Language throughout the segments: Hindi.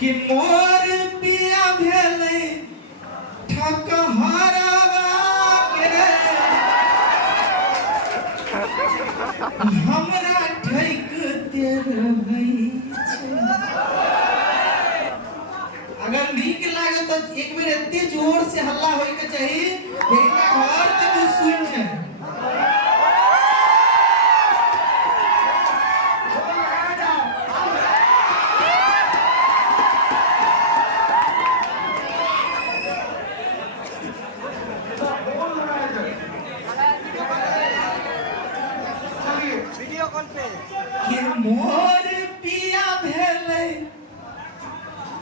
कि मोर पिया भेलै ठकहरवा के हमरा ठैकते रहै छै। अगर नीक लागे तो एक बेर एते जोर से हल्ला होय के चाही जे घर तक सुन जाए। वीडियो कॉल पे कि मोर पिया भेलै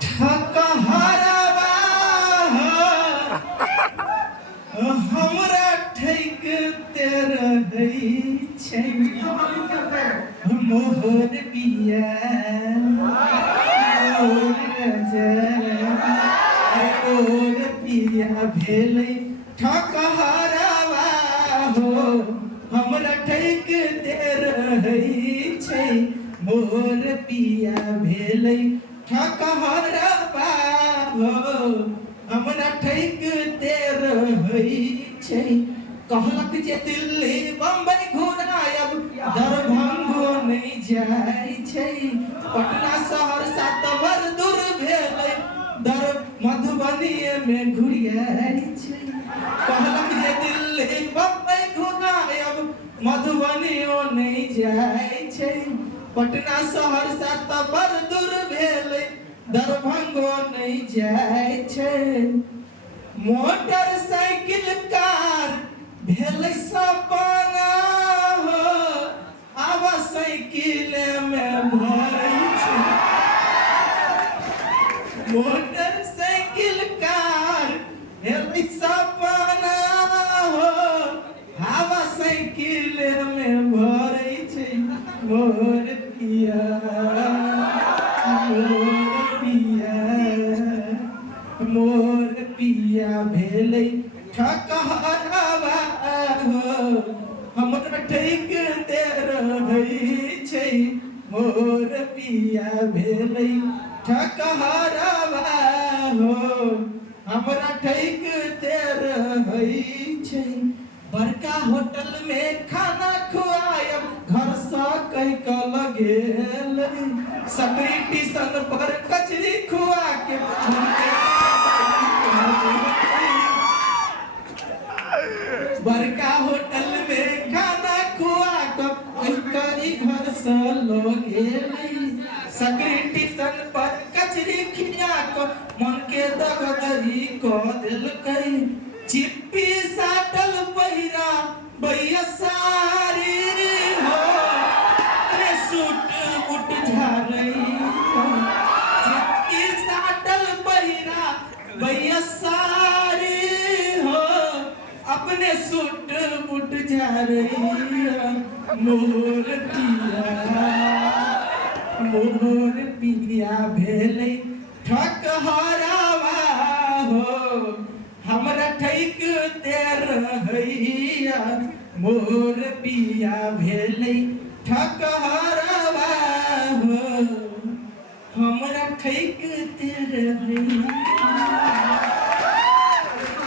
ठकहरवा हमरा ठैकते रहै छै। मोर पिया मोर पिया भेलै ठकहरवा हो हमरा ठैकते रहै छै। मोर पिया भेलै ठकहरवा हो हमरा ठैकते रहै छै। कहलक जे दिल्ली बम्बई घुरायब दरभंगो नहीं जाय छै। पटना शहर सातबर दूर भेलै मधुबनी में घुरियाय छै। कहलक जे दिल्ली बम्बई घुरायब मधुबनियो नहीं जाय छै। पटना शहर सातबर दूर भेलै दरभंगो नहीं जाय छै। मोटरसाइकिल कार भेलै सपना हो आब साइकिल में भरै छै। मोटरसाइकिल कार भेलै सपना हो हवा साइकिल में भरै छै। मोर पिया मोर पिया भेलै ठकहरवा हो हमरा ठैकते रहै छै। मोर पिया भेलै ठकहरवा हो हमरा ठैकते रहै छै। बड़का होटल में खाना खुआयब घर सँ कहि कऽ लगेल सकरी सन पर कचरी खुआ के बड़का होटल में खाना खुआ करी घर से लगेल सकरी सन पर कचरी खिया कर मन के दगदरी कऽ देलकै। चिप्पी साटल पहिरा बैया सारी हो रे सूट बूट झारै। चिप्पी साटल पहिरा बैया सारी हो अपने सूट बूट झारै। मोर पिया भेलै ठकहरवा हो हमरा ठैकते रहैया। मोर पिया भेलै ठकहरवा हो हमरा ठैकते रहैया।